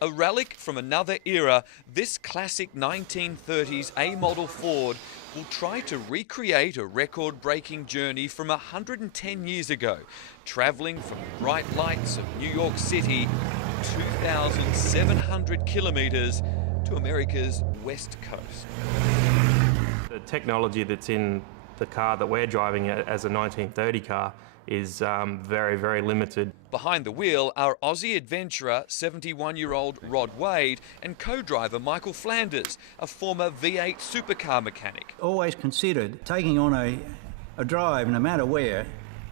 A relic from another era, this classic 1930s A-model Ford will try to recreate a record-breaking journey from 110 years ago, travelling from the bright lights of New York City 2,700 kilometres to America's west coast. The technology that's in the car that we're driving as a 1930 car is very, very limited. Behind the wheel are Aussie adventurer 71-year-old Rod Wade and co-driver Michael Flanders, a former V8 supercar mechanic. Always considered taking on a drive no matter where.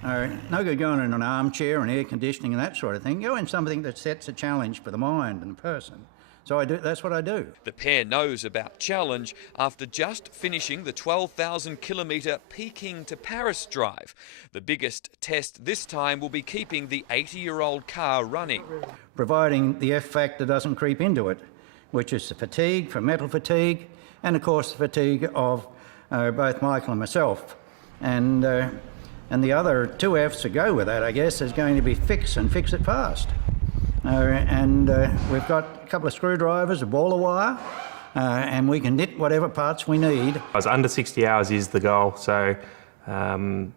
No good going in an armchair and air conditioning and that sort of thing. Go in something that sets a challenge for the mind and the person. So that's what I do. The pair knows about challenge after just finishing the 12,000 kilometre Peking to Paris drive. The biggest test this time will be keeping the 80-year-old car running. Providing the F factor doesn't creep into it, which is the fatigue, for metal fatigue, and of course the fatigue of both Michael and myself. And the other two Fs to go with that, I guess, is going to be fix and fix it fast. We've got a couple of screwdrivers, a ball of wire, and we can knit whatever parts we need. Under 60 hours is the goal, so to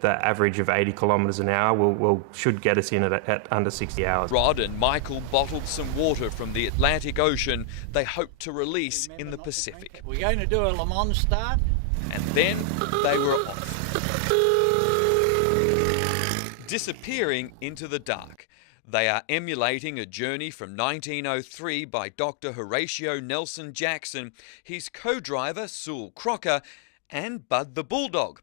the average of 80 kilometres an hour should get us in at under 60 hours. Rod and Michael bottled some water from the Atlantic Ocean they hope to release in the Pacific. We're going to do a Le Mans start. And then they were off, disappearing into the dark. They are emulating a journey from 1903 by Dr. Horatio Nelson Jackson, his co-driver Sewell Crocker, and Bud the Bulldog,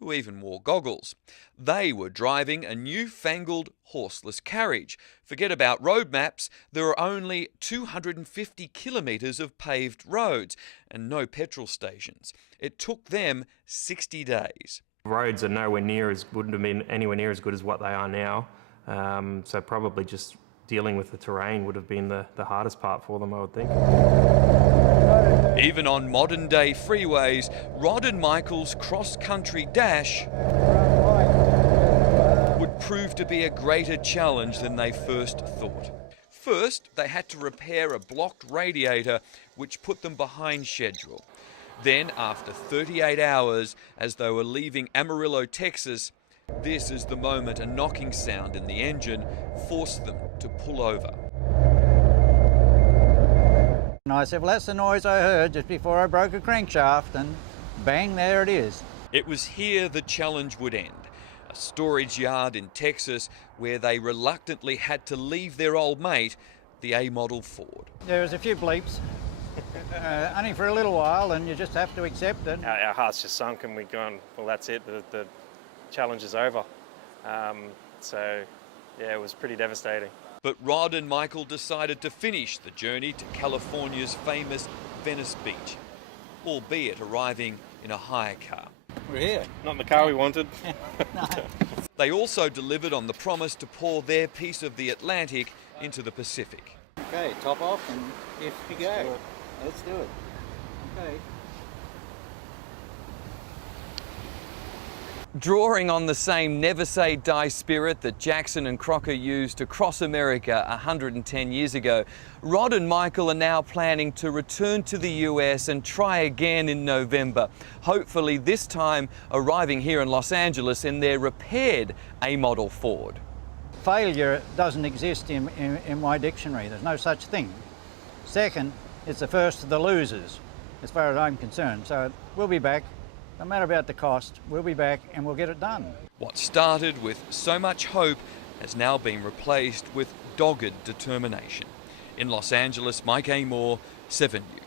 who even wore goggles. They were driving a newfangled horseless carriage. Forget about road maps, there are only 250 kilometres of paved roads and no petrol stations. It took them 60 days. Roads are wouldn't have been anywhere near as good as what they are now. So probably just dealing with the terrain would have been the hardest part for them, I would think. Even on modern-day freeways, Rod and Michael's cross-country dash would prove to be a greater challenge than they first thought. First, they had to repair a blocked radiator, which put them behind schedule. Then, after 38 hours, as they were leaving Amarillo, Texas, this is the moment a knocking sound in the engine forced them to pull over. And I said, well, that's the noise I heard just before I broke a crankshaft, and bang, there it is. It was here the challenge would end. A storage yard in Texas where they reluctantly had to leave their old mate, the A-model Ford. There was a few bleeps, only for a little while, and you just have to accept it. Our hearts just sunk and we'd gone, well, that's it, the challenge is over. So, yeah, it was pretty devastating. But Rod and Michael decided to finish the journey to California's famous Venice Beach, albeit arriving in a hire car. We're here. Not the car we wanted. No. They also delivered on the promise to pour their piece of the Atlantic into the Pacific. Okay, top off and if you go. Let's do it. Okay. Drawing on the same never say die spirit that Jackson and Crocker used to cross America 110 years ago, Rod and Michael are now planning to return to the US and try again in November, hopefully this time arriving here in Los Angeles in their repaired A-model Ford. Failure doesn't exist in my dictionary. There's no such thing. Second, it's the first of the losers, as far as I'm concerned. So we'll be back. No matter about the cost, we'll be back and we'll get it done. What started with so much hope has now been replaced with dogged determination. In Los Angeles, Mike Amor, 7 News.